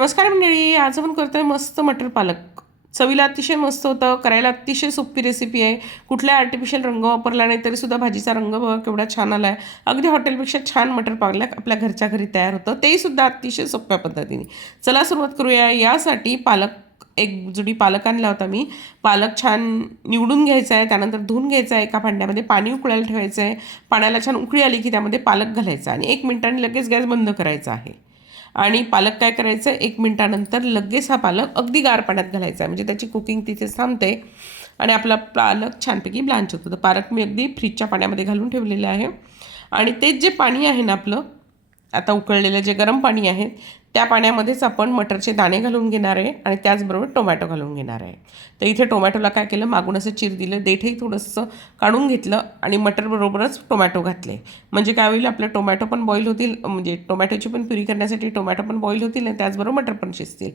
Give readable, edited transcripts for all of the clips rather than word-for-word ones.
नमस्कार मंडळी, आज आपण करतोय मस्त मटर पालक. चवीला अतिशय मस्त होतं, करायला अतिशय सोपी रेसिपी आहे. कुठल्या आर्टिफिशियल रंग वापरला नाही तरी सुद्धा भाजीचा रंग बघा केवढा छान आला आहे. अगदी हॉटेलपेक्षा छान मटर पालक आपल्या घरच्या घरी तयार होतं, तेही सुद्धा अतिशय सोप्या पद्धतीने. चला सुरुवात करूया. यासाठी एक जुडी पालक आणला होता मी. पालक छान निवडून घ्यायचा आहे, त्यानंतर धुवून घ्यायचा आहे. एका भांड्यामध्ये पाणी उकळायला ठेवायचं आहे. पाण्याला छान उकळी आली की त्यामध्ये पालक घालायचा आणि 1 मिनिटांनी लगेच गॅस बंद करायचा आहे. आणि पालक काय करायचं, 1 मिनिटानंतर लगेच हा पालक अगदी गार पाण्यात घालायचा आहे, म्हणजे त्याची कुकिंग तिथेच थांबते आणि आपला पालक छानपैकी ब्लांच होतो. तर पालक मी अगदी फ्रीजच्या पाण्यामध्ये घालून ठेवलेलं आहे आणि तेच जे पाणी आहे ना आपलं आता उकळलेलं जे गरम पाणी आहे त्या पाण्यामध्येच आपण मटरचे दाणे घालून घेणार आहे आणि त्याचबरोबर टोमॅटो घालून घेणार आहे. तर इथे टोमॅटोला काय केलं, मागून असं चीर दिलं, देठही थोडंसं काढून घेतलं आणि मटरबरोबरच टोमॅटो घातले. म्हणजे काय होईल, आपलं टोमॅटो पण बॉईल होतील, म्हणजे टोमॅटोची पण प्युरी करण्यासाठी टोमॅटो पण बॉईल होतील आणि त्याचबरोबर मटर पण शिजतील.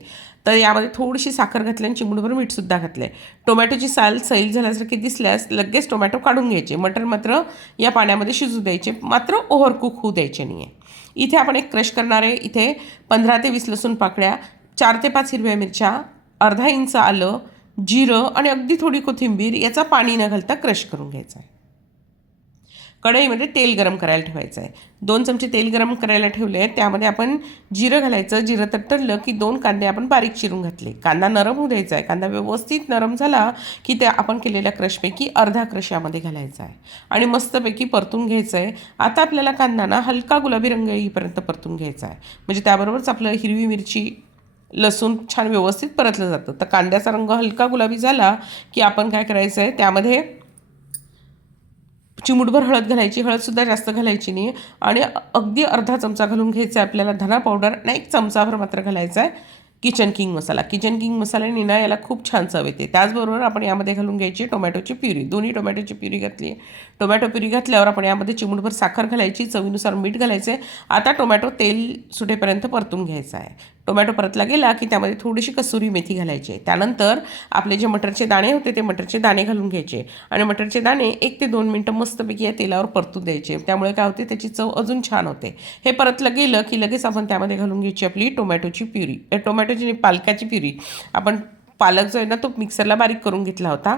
तर यामध्ये थोडीशी साखर घातली आणि चिमूटभर मीठसुद्धा घातले. टोमॅटोची साल सैल झाल्यासारखी दिसल्यास लगेच टोमॅटो काढून घ्यायचे. मटर मात्र या पाण्यामध्ये शिजू द्यायचे, मात्र ओव्हरकुक होऊ द्यायचे नाही आहे. इथे आपण एक क्रश करणार आहे. इथे 15 ते 20 लसूण पाकळ्या, 4 ते 5 हिरव्या मिरच्या, अर्धा इंच आलं, जिरं आणि अगदी थोडी कोथिंबीर याचा पाणी न घालता क्रश करून घ्यायचा आहे. कढईमध्ये तेल गरम करायला ठेवायचं आहे. 2 चमचे तेल गरम करायला ठेवले आहे. त्यामध्ये आपण जिरं घालायचं. जिरं तडतडलं की 2 कांदे आपण बारीक चिरून घातले. कांदा नरम होऊ द्यायचा आहे. कांदा व्यवस्थित नरम झाला की त्या आपण केलेल्या क्रशपैकी अर्धा क्रश यामध्ये घालायचा आहे आणि मस्तपैकी परतून घ्यायचं आहे. आता आपल्याला कांदा ना हलका गुलाबी रंग येईपर्यंत परतून घ्यायचा आहे, म्हणजे त्याबरोबरच आपलं हिरवी मिरची, लसूण छान व्यवस्थित परतलं जातं. तर कांद्याचा रंग हलका गुलाबी झाला की आपण काय करायचं आहे, त्यामध्ये चिमूटभर हळद घालायची. हळदसुद्धा जास्त घालायची नाही आणि अगदी अर्धा चमचा घालून घ्यायचा आहे आपल्याला धना पावडर आणि 1 चमचाभर मात्र घालायचा आहे किचन किंग मसाला. किचन किंग मसाल्याने ना याला खूप छान चव येते. त्याचबरोबर आपण यामध्ये घालून घ्यायची टोमॅटोची प्युरी. दोन्ही टोमॅटोची प्युरी घातली आहे. टोमॅटो प्युरी घातल्यावर आपण यामध्ये चिमूटभर साखर घालायची, चवीनुसार मीठ घालायचं आहे. आता टोमॅटो तेल सुटेपर्यंत परतून घ्यायचा आहे. टोमॅटो परतला गेला की त्यामध्ये थोडीशी कसुरी मेथी घालायची आहे. त्यानंतर आपले जे मटरचे दाणे होते ते मटरचे दाणे घालून घ्यायचे आणि मटरचे दाणे 1 ते 2 मिनटं मस्तपैकी या तेलावर परतून द्यायचे. त्यामुळे काय होते, त्याची चव अजून छान होते. हे परतलं गेलं की लगेच आपण त्यामध्ये घालून घ्यायची आपली टोमॅटोची प्युरी. टोमॅटोची पालकाची प्युरी. आपण पालक जो आहे ना तो मिक्सरला बारीक करून घेतला होता,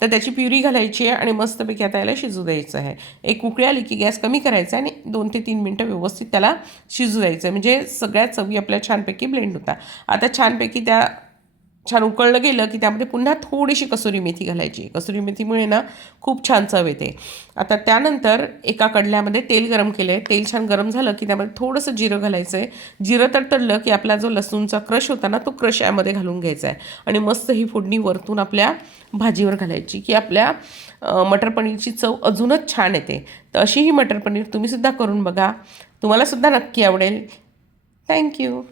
तर त्याची प्युरी घालायची आहे आणि मस्तपैकी आता याला शिजू द्यायचं आहे. एक उकळी आली की गॅस कमी करायचा आणि 2 ते 3 मिनटं व्यवस्थित त्याला शिजू द्यायचं आहे, म्हणजे सगळ्या चवी आपल्या छानपैकी ब्लेंड होतात. आता छानपैकी छान उकळलं गेलं की त्यामध्ये पुन्हा थोडीशी कसुरी मेथी घालायची. कसुरी मेथीमुळे ना खूप छान चव येते. आता त्यानंतर एका कढल्यामध्ये तेल गरम केलं आहे. तेल छान गरम झालं की त्यामध्ये थोडंसं जिरं घालायचं आहे. जिरं तडतडलं की आपला जो लसूणचा क्रश होता ना तो क्रश यामध्ये घालून घ्यायचा आहे आणि मस्त ही फोडणी वरतून आपल्या भाजीवर घालायची की आपल्या मटर पनीरची चव अजूनच छान येते. तर अशी ही मटर पनीर तुम्हीसुद्धा करून बघा, तुम्हालासुद्धा नक्की आवडेल. थँक्यू.